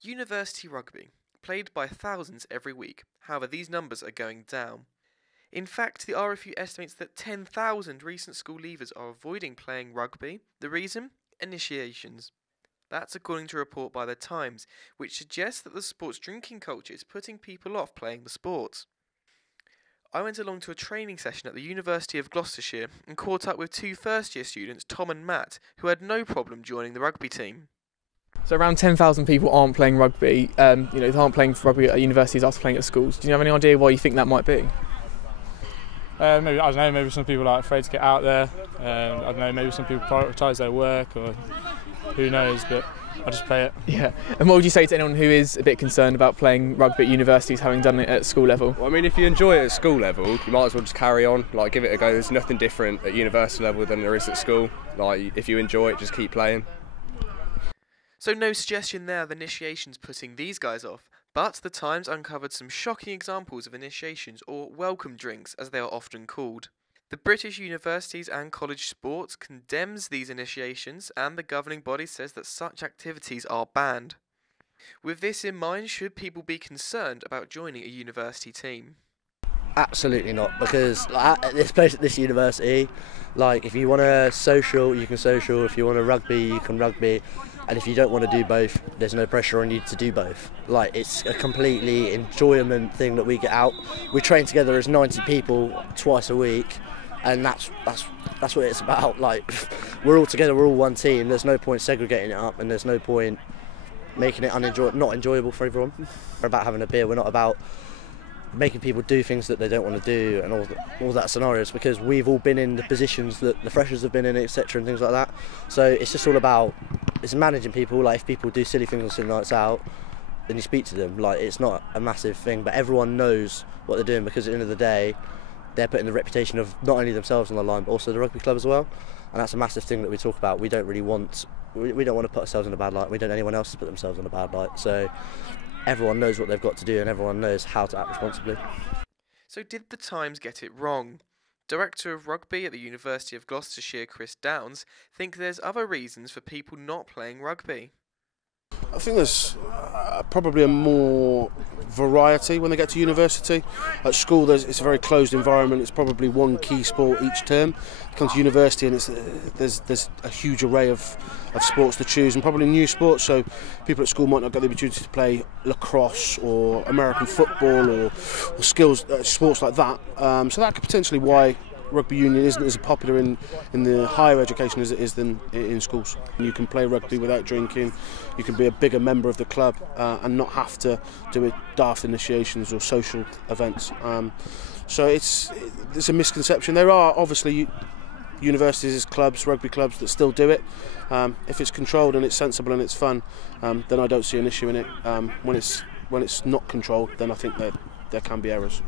University rugby, played by thousands every week. However, these numbers are going down. In fact, the RFU estimates that 10,000 recent school leavers are avoiding playing rugby. The reason? Initiations. That's according to a report by The Times, which suggests that the sport's drinking culture is putting people off playing the sports. I went along to a training session at the University of Gloucestershire and caught up with two first-year students, Tom and Matt, who had no problem joining the rugby team. So around 10,000 people aren't playing rugby, they aren't playing rugby at universities after playing at schools. Do you have any idea why you think that might be? Maybe, I don't know, maybe some people are afraid to get out there. I don't know, maybe some people prioritise their work, or who knows, but I just play it. Yeah. And what would you say to anyone who is a bit concerned about playing rugby at universities, having done it at school level? Well, I mean, if you enjoy it at school level, you might as well just carry on, give it a go. There's nothing different at university level than there is at school. If you enjoy it, just keep playing. So no suggestion there of initiations putting these guys off, but The Times uncovered some shocking examples of initiations, or welcome drinks as they are often called. The British Universities and College Sport condemns these initiations, and the governing body says that such activities are banned. With this in mind, should people be concerned about joining a university team? Absolutely not, because at this place, at this university, if you want to social, you can social. If you want to rugby, you can rugby. And if you don't want to do both, there's no pressure on you to do both. It's a completely enjoyment thing that we get out. We train together as 90 people twice a week, and that's what it's about. We're all together, we're all one team. There's no point segregating it up, and there's no point making it not enjoyable for everyone. We're about having a beer. We're not about making people do things that they don't want to do and all that scenarios, because we've all been in the positions that the freshers have been in, etc., and things like that. So it's just all about managing people. If people do silly things on silly nights out, then you speak to them. It's not a massive thing, but everyone knows what they're doing, because at the end of the day they're putting the reputation of not only themselves on the line but also the rugby club as well, and that's a massive thing that we talk about. We don't want to put ourselves in a bad light. We don't want anyone else to put themselves in a bad light. So everyone knows what they've got to do, and everyone knows how to act responsibly. So did The Times get it wrong? Director of Rugby at the University of Gloucestershire, Chris Downs, think there's other reasons for people not playing rugby. I think there's probably a more variety when they get to university. At school, it's a very closed environment. It's probably one key sport each term. You come to university, and there's a huge array of sports to choose, and probably new sports. So people at school might not get the opportunity to play lacrosse or American football or skills sports like that. So that could potentially why rugby union isn't as popular in the higher education as it is than in schools. You can play rugby without drinking, you can be a bigger member of the club and not have to do it daft initiations or social events. So it's a misconception. There are obviously universities, clubs, rugby clubs that still do it. If it's controlled and it's sensible and it's fun, then I don't see an issue in it. When it's not controlled, then I think that there can be errors.